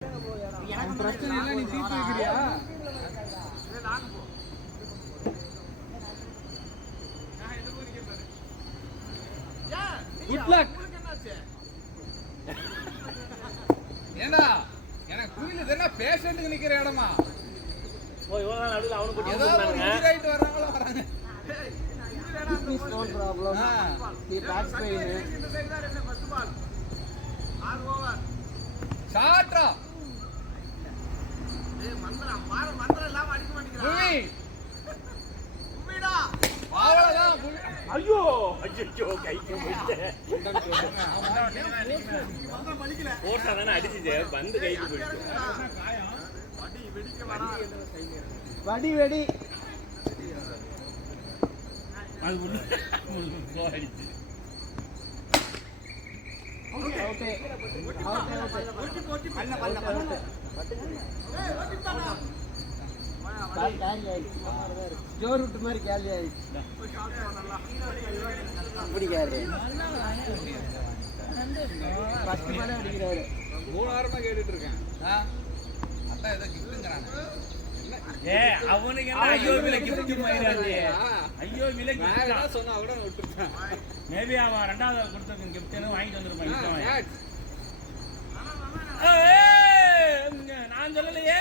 பிரச்சனை இல்லை, நீ தீர்த்து வைக்கிறியா? Good luck. ஏண்டா எனக்கு புரியல, என்ன பேஷண்ட்டுக்கு நிக்கிற இடமா? ஓ இவங்க நடுவுல அவனுக்கு போட்டு ஏதோ வந்தாங்க. ரைட் வர்றாங்களோ வராங்க. kidney stone problem, the back pain. ஷாட்ரா. ஏய் மந்திரம் மந்திரம் எல்லாம் அடிக்க மாட்டீங்களா? உம்மிடா. அவ்வளவுதான். ஐயோ ஐயோ கைக்கு போயிட்டே. மந்திரம் மலிக்கல. போட்டா தானே அடிச்சிச்சே, பந்து கைக்கு போயிடுச்சு. வடி வெடிக்க வரா. வடி வெடி. அது உள்ள கோ அடிச்சு. ஓகே ஓகே பல்ல பல்ல பல்ல. ஏய் ஓடிட்டானா. கால் கேலி ஆயிடுச்சு. ஜோர் விட்டு மாதிரி கேலி ஆயிடுச்சு. அப்படி கேரு ஃபர்ஸ்ட் பாலே அடிக்கிறாரு. 3 வாரமா கேட்டுட்டு இருக்கேன். அதான் ஏதோ கிஃப்ட்ங்கறானே. ஏ அவனுக்கு என்ன ஐயோ விலை கிஃப்ட் மாயிராதே. ஐயோ விலை கிஃப்ட் நான் சொன்னா கூட நான் விட்டுட்டேன். மேபி அவன் ரெண்டாவது கொடுத்த கிஃப்ட்னு வாங்கிட்டு வந்திருப்பான். நான் சொல்லலையே,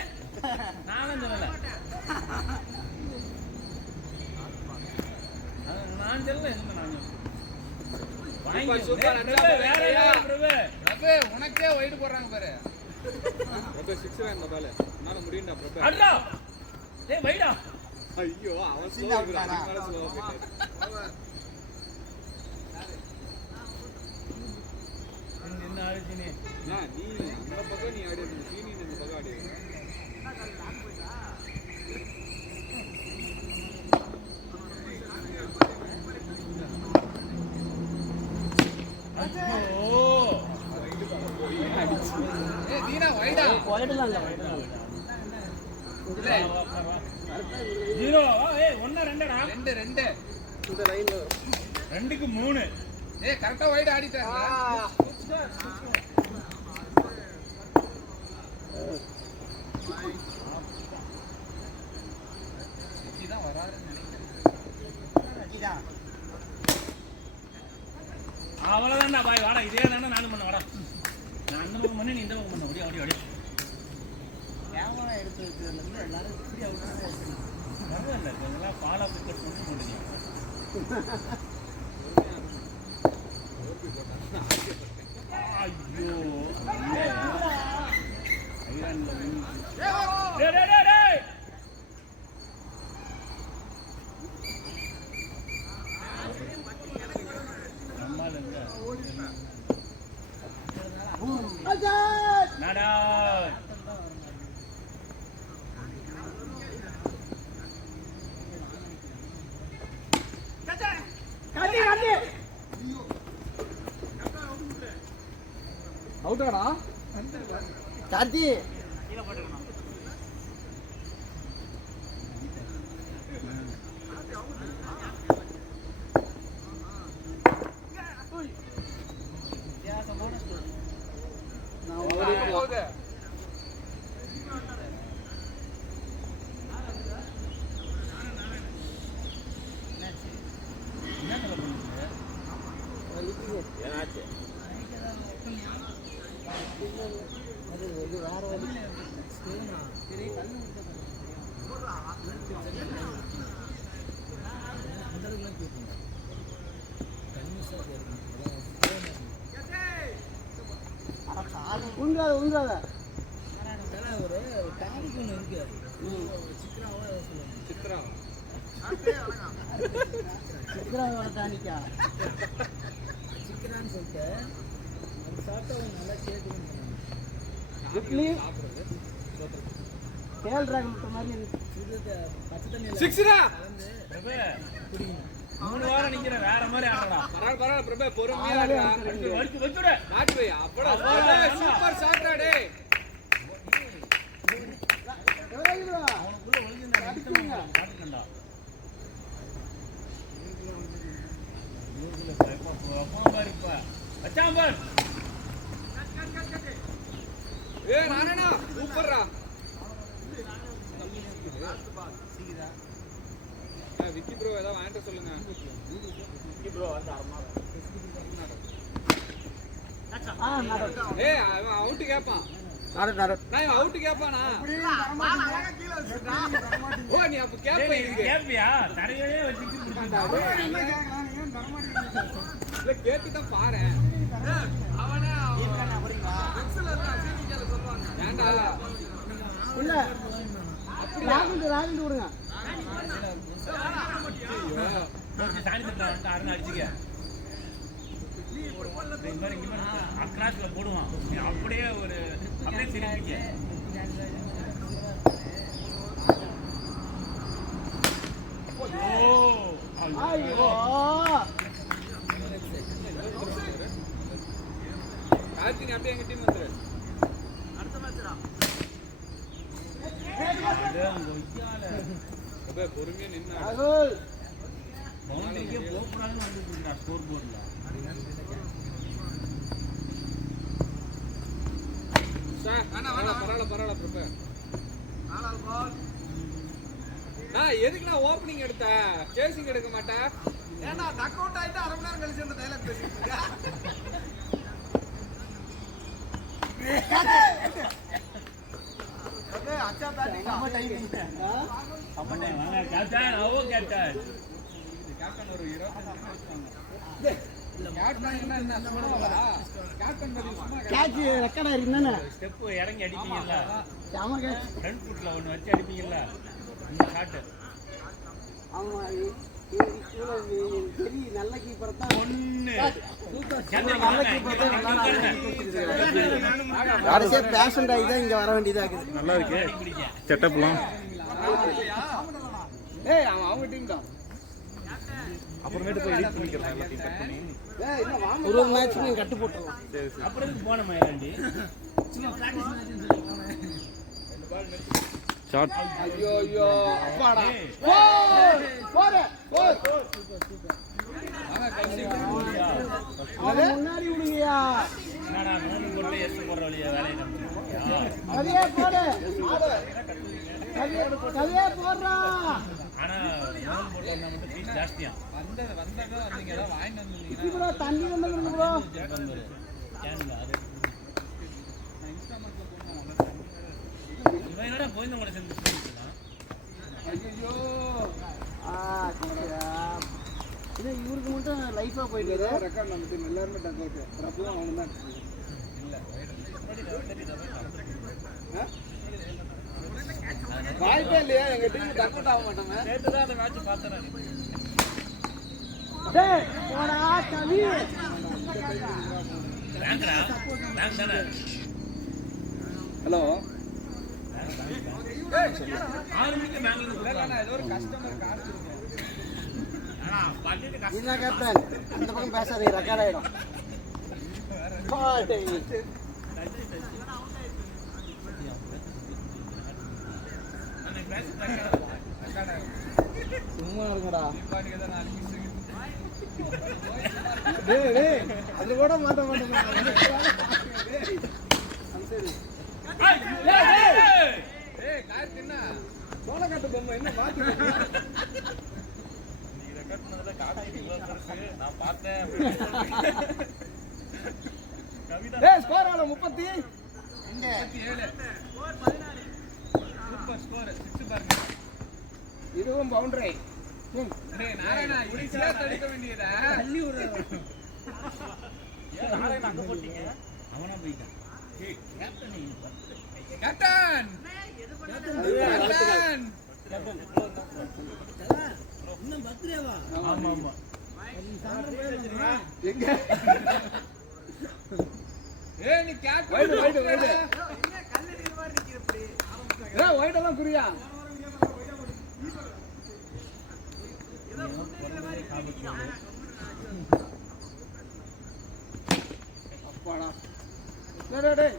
நானும் சொல்லல, நான் சொல்லல எதுவுமே. நான் உனக்கே ஒயிட் போடுறாங்க பாரு. பிரபு 6 இந்த பால் என்னால முடியும்டா பிரபு. அடடா டேய் வைடா. ஐயோ அவன் ஸ்லோவா இருக்கான், மேல ஸ்லோவா போயிட்டாரு. என்ன ஆடுச்சினே நீ இந்த பக்கம் நீ ஆடி சீனி இந்த பக்கம் ஆடி. தீனா வைடா. ஒயிட்லாம் இல்ல, ஒயிட்லாம் இல்ல. ஜீரோ. ஏய் 1 2டா. 2 இந்த லைன்ல 2க்கு 3. ஏய் கரெக்ட்டா வைட் ஆடிட்டாங்க. இதான் வராருன்னு நினைக்கிறேன். அவ்வளவுதான்டா பாய், வாடா. இதே தானே நானும் பண்ண, வாடா. நான் அந்த பக்கம் பண்ணி நீ இந்த பக்கம் பண்ண. ஓடி ஓடி ஓடி. கேமரா எடுத்து வச்சதுல இருந்து எல்லாரும் இப்படி அவுட்டா இருக்கணும். பரவாயில்ல, இதெல்லாம் ஃபாலோ பிக்கப் பண்ணி போடுங்க. ஐயோ ஐரன்ல டேய் டேய் டேய் டேய். நம்மாலங்க நாடா. கட்டி கட்டி அவுட்டாடா. கட்டி கீழ போட்டுக்கணும். நான் போகுது. என்ன சொல்ல போறீங்க? என்னாச்சு? அது இது வேற வழி. சரி கண்ணு உண்றாத உண்றாத ஒரு டானிக் ஒன்று இருக்கு. சித்ரா சித்ராவோட டானிக்கா? சித்ரான்னு சொல்லிட்டு அது சாப்பிட்டா நல்லா கேட்குது. இட்லி கேள் டிராகன் முட்டை மாதிரி பச்சை தண்ணி சிக்ஸ்ரா. பிரபு 3 வாரம் நிக்கிற வேற மாதிரி ஆடுறா. பரவாயில்ல பிரபு, பொறுமையா ஆடுடா. வச்சு வச்சுட நாட் வை அப்படா. சூப்பர் ஷாட்ரா டேய். அவனுக்குள்ள ஒளிஞ்சிருந்தா அடிச்சுங்க மாட்டிக்கண்டா. மூக்குல பயப்பா பாரு இப்ப. அச்சாம் பார். ஏய் நானேனா சூப்பர்ரா. விக்கி ப்ரோ ஏதாவது வாங்கிட்டு சொல்லுங்க. ஏய் அவன் அவுட் கேட்பான். நான் அவுட் கேட்பானா? ஓ நீ அப்ப கேட்ப கேப்பியா தரையிலே வச்சுட்டு இல்ல கேட்டுதான் பாரு. அவனே ஏண்டா இல்ல ராகுல் விடுங்க. அடிச்சுக்க அக்ராஸ்ல போடுவான் அப்படியே ஒரு அப்படியே திரும்பிக்க. கார்த்தினி அப்படியே எங்க டீம் வந்துரு. பொறுமையா நின்னா பவுண்டரிக்கே போகக்கூடாதுன்னு வந்துட்டு இருக்கா ஸ்கோர் போர்டில். பரவாயில்ல ப்ரிப்பேர். எதுக்கு நான் ஓப்பனிங் எடுத்த சேசிங் எடுக்க மாட்டேன். ஏன்னா டக் அவுட் ஆயிட்டு அரை மணி நேரம் கழிச்சு அந்த டைலாக் பேசிட்டு இருக்கா. அச்சா பேட்டிங் நம்ம டைமிங் அப்பனே வாங்க கேப்டன். ஓ கேப்டன் கேப்டன் ஒரு 25 கேப்டன் என்ன சொல்றா? கேப்டன் பத்தி சும்மா கேட்ச் ரெக்கார்ட் ஆயிருக்குன்னு ஸ்டெப் இறங்கி அடிப்பீங்கல்ல, ஆமா கேட்ச் ஃப்ரண்ட் ஃபுட்ல ஒன்னு வச்சு அடிப்பீங்கல்ல அந்த ஷாட். ஆமா சரி நல்ல கீப்பர் தான் ஒன்னு கடைசியா பேஷண்ட் ஆகி தான் இங்க வர வேண்டியதா இருக்குது. நல்லா இருக்கு செட்டப்லாம். ஏய் அவங்க டீம் தான். அப்புறமேட்டு போய் எடிட் பண்ணிக்கலாம் எல்லாத்தையும் கட் பண்ணி. ஒரு ஒரு மேட்ச் நீங்க கட்டு போட்டுறலாம். சரி சரி. அப்புறம் போன மாதிரி சும்மா பிராக்டிஸ் மேட்ச்னு சொல்லுவாங்க. ஷாட். ஐயோ ஐயோ அப்பாடா. முன்னாடி விடுங்கயா. என்னடா மூணு போட்டு எஸ் போற வழியா வேலையை நம்பியா? கதையே போடு. கதையே போடுறா. ஆனா மூணு போட்டு வந்தா மட்டும் ஃபீஸ் ஜாஸ்தியா. வந்ததோ நீங்க ஏதாவது வாங்கிட்டு வந்தீங்கன்னா ப்ரோ தண்ணி வந்து ப்ரோ கேன்ல அது இவன் என்னடா போய் உங்களை சேர்ந்து பேசிக்கலாம். ஐயோ இது இவருக்கு மட்டும் லைஃபா போயிட்டு ரெக்கார்ட் நம்ம டீம் எல்லாரும் டக் அவுட். பிரபுவும் அவனும் தான் இல்ல வாய்ப்பே இல்லையா எங்க டீம் டக் அவுட் ஆக மாட்டாங்க. நேத்து தான் அந்த மேட்ச் பார்த்தேன் நான். டேய் போடா கவி. பேங்க்டா பேங்க் தானே. ஹலோ 6 மணிக்கு பேங்க்ல இல்ல ஏதோ ஒரு கஸ்டமர் காசு இருக்கு. பண்ணிட்டு என்ன கேப்டன் அந்த பக்கம் பேசாதீங்க ரெக்கார்ட் ஆயிடும். சும்மா இருக்குடா. டேய் டேய் அது கூட மாட்ட மாட்டேன். ஏய் கார்த்தி என்ன சோளக்காட்டு பொம்மை என்ன மாத்தி நீ ரெக்கார்ட் பண்ணதுல காப்பி நான் பார்த்தேன். கவிதா டேய் ஸ்கோர் ஆல 30 37 சூப்பர் ஸ்கோர் 6 பாருங்க. இதுவும் பவுண்டரி. டேய் நாராயணா இது சேர்த்து அடிக்க வேண்டியதா தள்ளி விடுற. ஏன் நாராயண அங்க போட்டீங்க? அவனா போயிட்டான். ஏய் கேப்டன் நீ கேப்டன் கேப்டன் இன்னும் பர்த்டேவா? ஆமா ஆமா. எங்க ஏய் நீ கேப்டன் வைட் என்ன கல்லடி மாதிரி நிக்கிறப்படி. ஏய் வைட் எல்லாம் குறியா. அப்பாடா. டேய் டேய்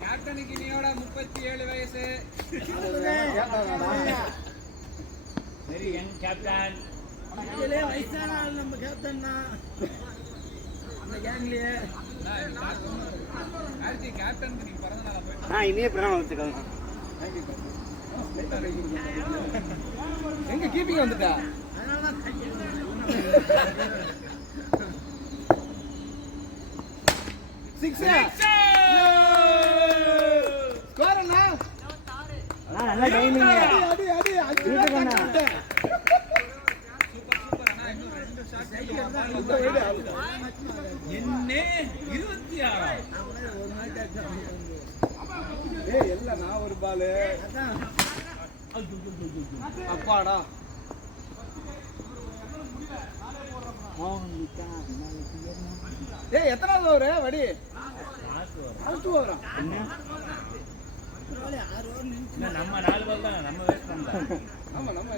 கேப்டனுக்கு நீயோட 37 வயசு. Very young captain. இதுலயே வயசான ஆள் நம்ம கேப்டன் தான். அந்த கேங்லயே கார்த்தி கேப்டனுக்கு நீங்க பிறந்த நாளா போயிட்டு நான் இனியே பிரணாமம் வச்சுக்கோங்க. எங்க கீப்பிங் வந்துட்டா சிக்ஸ் ஸ்கோர் என்ன நான் நல்லா டைமிங். அடி அடி அடி அடி என்ன 26 ஏய் இல்ல நான் ஒரு பால் அப்பாடா ஏய் எத்தனாவது ஓவர் வடி அடுத்து ஓவரா நம்ம 4 பால் தான் நம்ம வேஸ்ட் பண்ணலாம். ஆமா நம்ம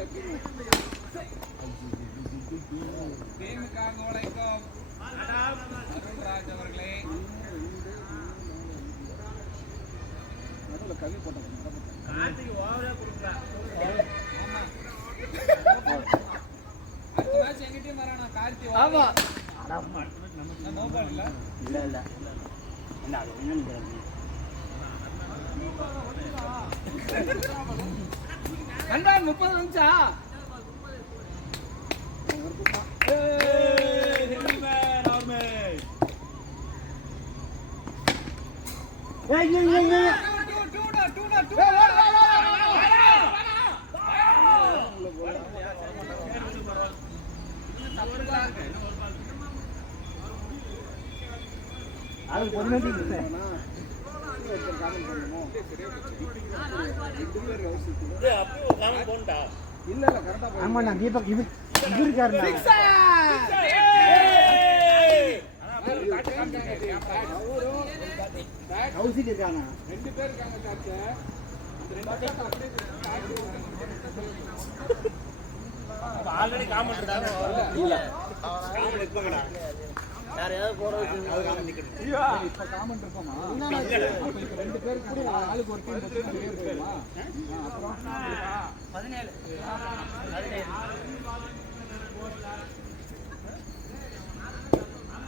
டீமுக்காக உழைக்கும் அருண்ராஜ் அவர்களே கவி போட்டோம் கார்த்திக் ஓவரா கொடுக்குறா. அடுத்த மேட்ச் எங்க டீம் வரானா கார்த்தி ஆமா நோ பால் இல்ல இல்ல இல்ல என்ன அது என்னன்னு தெரியல. கண்டா 30 வந்துச்சா அது பொறுமையா இல்ல இல்ல கரெக்டா ஆமா நான் தீபக் இது இருக்காரு. ஹவுசிட் இருக்கானா? 2 பேர் இருக்காங்க கார்த்தி அந்த 2 பேர் அப்படியே ஆல்ரெடி காமெண்ட் இருக்காங்க. இல்ல காமெண்ட் இருப்பாங்கடா. யார் ஏதாவது போற வச்சு அது காமெண்ட் நிக்கணும். இப்ப காமெண்ட் இருப்போமா அப்ப இப்ப 2 பேர் கூட ஆளுக்கு ஒரு டீம் வச்சு பேர் போடுமா அப்புறம் 17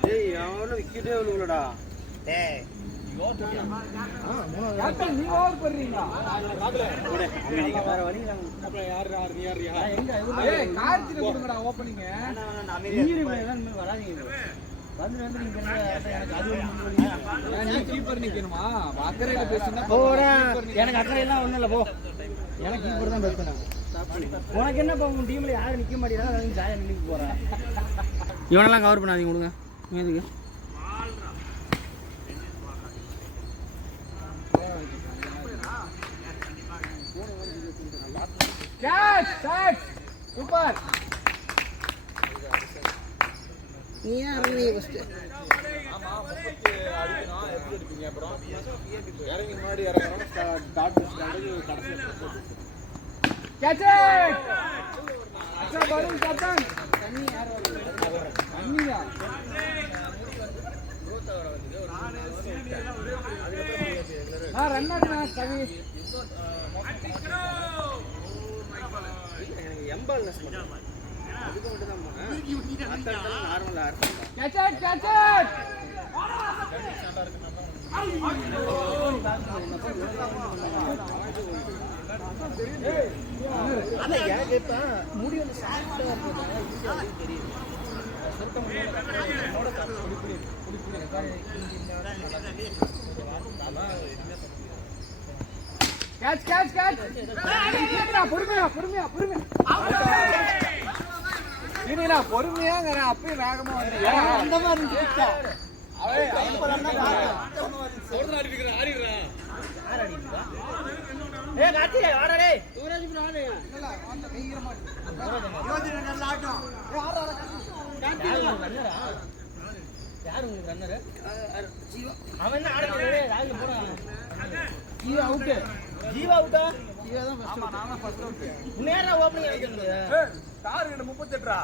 டேய் அவன விக்கெட்டே விழுலடா. டேய் கேப்டன் நீ ஓவர் போடுறீங்களா வேற வழி இல்ல. அப்புறம் யார் எங்க ஏய் கார்த்திக் கொடுங்கடா ஓபனிங் நீர் தான் வராதீங்க. வந்து நீங்க எனக்கு அது நீ கீப்பர் நிக்கணுமா அக்கறையில பேசினா போடா. எனக்கு அக்கறை எல்லாம் ஒண்ணும் இல்ல போ. எனக்கு கீப்பர் தான் பேசணும். உனக்கு என்னப்பா உங்க டீம்ல யாரும் நிக்க மாட்டேங்கிறாங்க அதான் ஜாயா நிக்க போறேன். இவனெல்லாம் கவர் பண்ணாதீங்க கொடுங்க. எதுக்கு கேட்ச் சூப்பர் நீ ஏன் இறங்குறீங்க ஃபர்ஸ்ட்? ஆமா 30 அடிக்கணும். எப்படி அடிப்பீங்க அப்புறம் இறங்கி முன்னாடி இறங்கணும். டாட் கடைசி கேட்ச் அச்சா பாருங்க கேப்டன் தண்ணி யார் வருது தண்ணியா நான் ரன்னர் நான் கவி எனக்கு எம்பால்னஸ் மட்டும் அதுக்கு மட்டும் தான் போனேன். நார்மலா கேட்ச் ஆனா எனக்கு இப்ப முடி வந்து சாஃப்டா இருக்கு தெரியுது. பொறுமையாங்கிற அப்பயும் வேகமா வந்து அந்த மாதிரி யாரு உங்களுக்கு ரன்னரு? அவன் என்ன ஆடுறது? ராஜு போறான். ஜீவா அவுட். ஜீவா அவுட்டா? ஜீவா தான் ஃபர்ஸ்ட் அவுட். நாம ஃபர்ஸ்ட் அவுட். நேரா ஓபனிங் அடிக்கிறது. டார்கெட் 38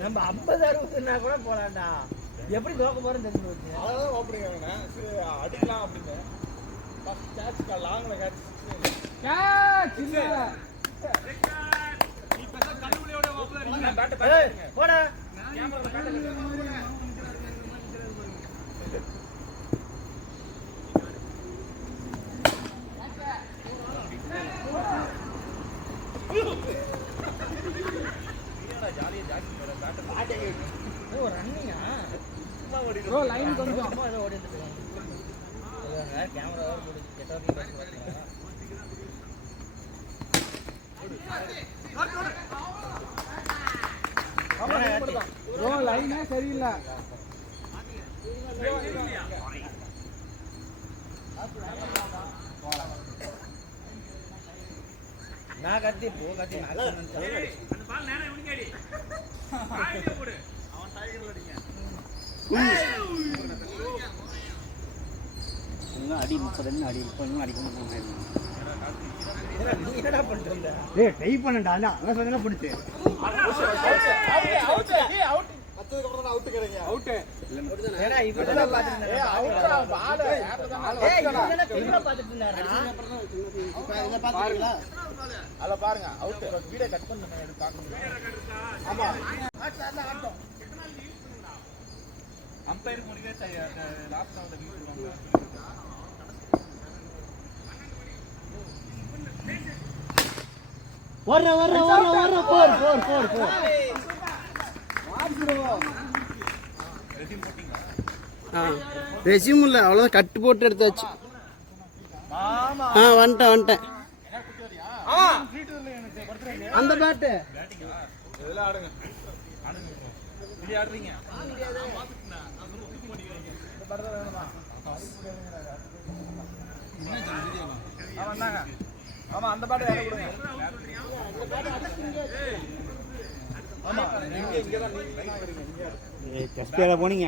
நம்ம 50 60னா கூட போலாம்டா. எப்படி தோக்க போறோம் தெரிஞ்சு போச்சு. அதான் ஓபனிங் ஆகுனே. சரி அடிக்கலாம் அப்படினு. ஃபர்ஸ்ட் கேட்ச் லாங்ல கேட்ச். கேட்ச் இல்ல. நீ பேச கண்ணுக்குள்ளேயோட ஓபல நீங்க ஏய் போடா. கேமரால காட்டுங்க. ப்ரோ லைன் கொஞ்சம் கேமரா ப்ரோ லைனே சரியில்லை. நான் கத்தி போ கத்தி அந்த பால் நேரா இவனுக்கு அடி ஆயிலே போடு அவன் டைகர்ல அடிங்க இன்னும் அடி 32 அடி இப்போ இன்னும் அடிக்க முடியும். என்னடா பண்ணிட்டு வந்த? ஏய் ட்ரை பண்ணடா அங்க சொன்னா பிடிச்சு பத்ததுக்கு அப்புறம் தான் அவுட் கிடைங்க அவுட் ஏடா இவரெல்லாம் பாத்துட்டு இருந்தா அவுட்ரா பால் ஏய் இவரெல்லாம் கேமரா பாத்துட்டு இருந்தாரா? இத பாத்தீங்களா? அத பாருங்க அவுட் வீடியோ கட் பண்ணனும் எடுத்து பார்க்கணும். ஆமா அம்பையர் முடிவே லாஸ்ட் ரவுண்ட்ல வியூ பண்ணுவாங்க. வர போர் ரெஸ்யூம் இல்லை அவ்வளோதான் கட்டு போட்டு எடுத்தாச்சு. வந்துட்டேன் அந்த பேட்டு இதெல்லாம் ஆடுங்க இது ஆடுறீங்க ஆமா அந்த பாட்டு வேற கொடுங்க. ஆமா இங்க தான் நீங்க டெஸ்ட் பேர போனீங்க.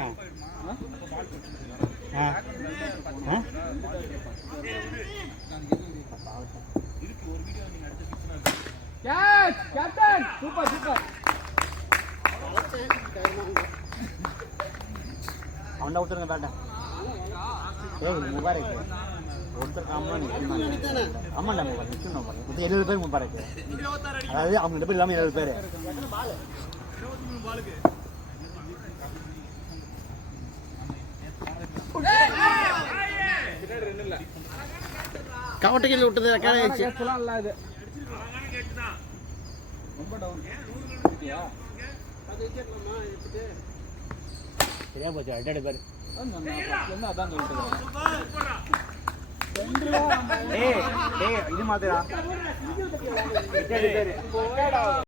Catch captain super super. அவன் விட்டுருங்க பேட்டை. ஏய் முபாரக் ஒருத்தர் ஆமாண்டா முபாரக் நிற்கணும் பாருங்க. மொத்தம் 70 பேர் முபாரக். அதாவது அவங்க 2 பேர் இல்லாமல் 70 பேர். கவட்டையில் விட்டது ரெக்கார்ட் ஆயிடுச்சு. கேட்ச்லாம் இல்ல இது ரொம்ப டவுன். சரியா போச்சு. 2 பேர் என்ன அதான் சொல்லிட்டு இது மாதிரிடா